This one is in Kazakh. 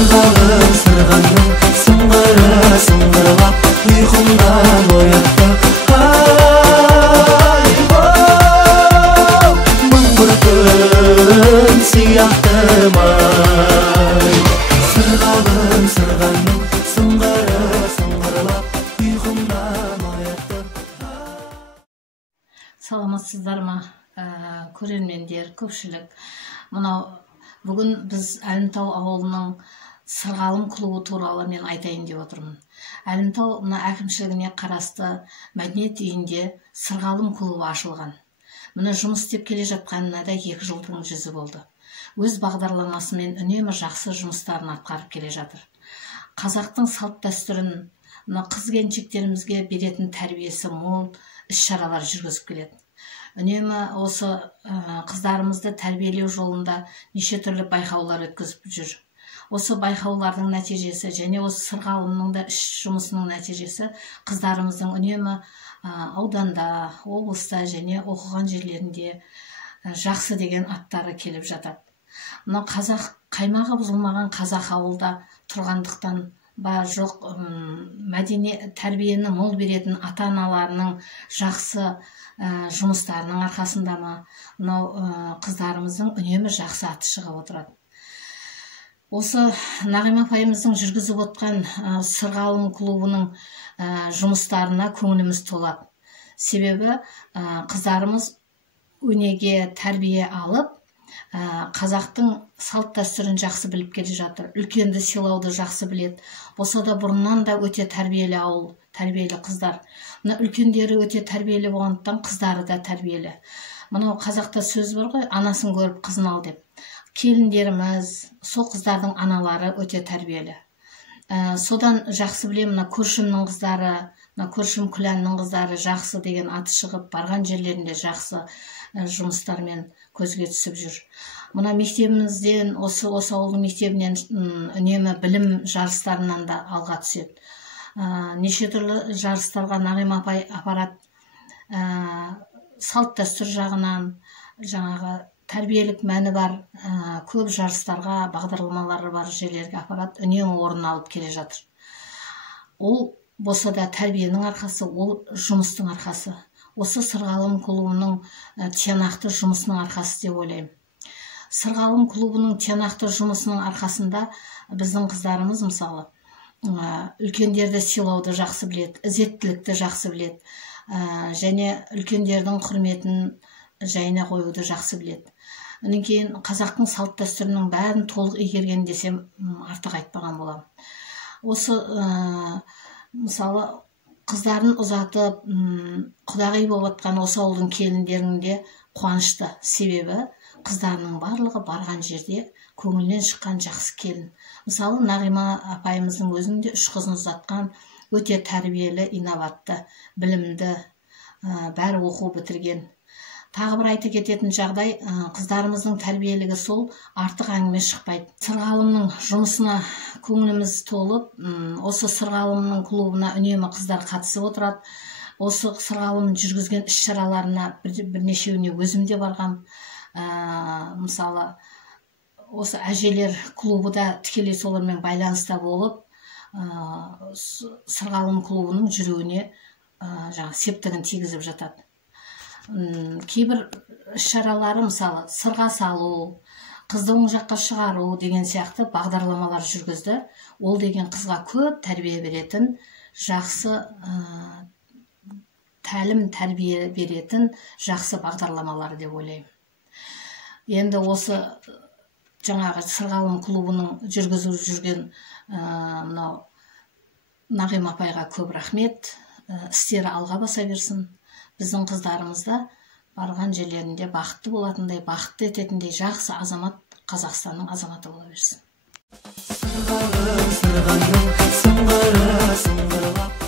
Sırgalım sırganım sыңгыра сыңгырлап Uykumdan oyattı Ay oh Мың bir gün siyahtım ay Sırgalım sırganım sыңгыра сыңгырлап Uykumdan oyattı Саламатсыздар ма, көрермендер, көпшілік. Мынау бүгін біз Әлімтау ауылының Сырғалым клубы туралы мен айтайын деп отырмын. Әлімтау мына әкімшілігіне қарасты мәдениет үйінде Сырғалым клубы ашылған. Міне жұмыс істеп келе жатқанына да 2 жылдың жүзі болды. Өз бағдарламасымен үнемі жақсы жұмыстарын атқарып келе жатыр. Қазақтың салт дәстүрін, мына қыз-келіншектерімізге беретін тәрбиесі мол іс-шаралар жүргізіп келеді. Үнемі осы қыздарымызды тәрбиелеу жолында неше түрлі байқаулар өткізіп жүр. Осы байқаулардың нәтижесі және осы Сырғалымның да іс жұмысының нәтижесі қыздарымыздың үнемі ауданда, облыста және оқыған жерлерінде жақсы деген аттары келіп жатады. Мына қазақ қаймағы бұзылмаған қазақ ауылда тұрғандықтан ба жоқ мәдени тәрбиені мол беретін ата-аналарының жақсы жұмыстарының арқасында ма мынау қыздарымыздың үнемі жақсы аты шығып отырады. Осы Нағима апайымыздың жүргізіп отқан Сырғалым клубының жұмыстарына көңіліміз толады. Себебі қыздарымыз өнеге тәрбие алып, қазақтың салт дәстүрін жақсы біліп келе жатыр. Үлкенді сыйлауды жақсы біледі. Болса да бұрыннан да өте тәрбиелі ауыл, тәрбиелі қыздар. Мына үлкендері өте тәрбиелі болғандықтан қыздары да тәрбиелі. Мынау қазақта сөз бар ғой, анасын көріп қызын ал деп. Келіндеріміз, сол қыздардың аналары өте тәрбиелі. Содан жақсы білем, мына көршімнің қыздары, мына көршім Күләннің қыздары жақсы деген аты шығып, барған жерлерінде жақсы жұмыстармен көзге түсіп жүр. Мына мектебімізден, осы ауылдың мектебінен үнемі білім жарыстарынан да алға түседі. Неше түрлі жарыстарға Нағима апай апарат, салт дәстүр жағынан, жаңағы тәрбиелік мәні бар көп жарыстарға, бағдарламалары бар жерлерге апарат, үнемі орын алып келе жатыр. Ол болса да тәрбиенің арқасы, ол жұмыстың арқасы. Осы Сырғалым клубының тиянақты жұмысының арқасы деп ойлаймын. Сырғалым клубының тиянақты жұмысының арқасында біздің қыздарымыз мысалы үлкендерді сыйлауды жақсы біледі, ізеттілікті жақсы біледі, және үлкендердің құрметін жайына қоюды жақсы біледі. Онан кейін қазақтың салт дәстүрінің бәрін толық игерген десем артық айтпаған боламын. Осы мысалы қыздарын ұзатып, құдағи болып жатқан осы ауылдың келіндерінде қуанышты. Себебі қыздарының барлығы барған жерде көңілінен шыққан жақсы келін. Мысалы Нағима апайымыздың өзінде 3 қызын ұзатқан, өте тәрбиелі, инабатты, білімді, бәрі оқу бітірген. Тағы бір айта кететін жағдай, қыздарымыздың тәрбиелігі сол, артық әңгіме шықпайды. Сырғалымның жұмысына көңіліміз толып, осы Сырғалымның клубына үнемі қыздар қатысып отырады. Осы Сырғалым жүргізген іс-шараларына бірнешеуіне өзім де барғам. Мысалы, осы әжелер клубы да тікелей солармен байланыста болып, Сырғалым клубының жүруіне септігін тигізіп жатады. Кейбір іс-шаралары, мысалы, сырға салу, қызды оң жаққа шығару деген сияқты бағдарламалар жүргізді. Ол деген қызға көп тәрбие беретін, жақсы тәлім тәрбие беретін жақсы бағдарламалар деп ойлаймын. Енді осы жаңағы Сырғалым клубының жүргізіп жүрген Нағима апайға көп рахмет. Істері алға баса берсін. Біздің қыздарымыз да барған жерлерінде бақытты болатындай, бақытты ететіндей жақсы азамат, Қазақстанның азаматы бола берсін. Сырғалым сырғаным сыңгыра сыңгырлап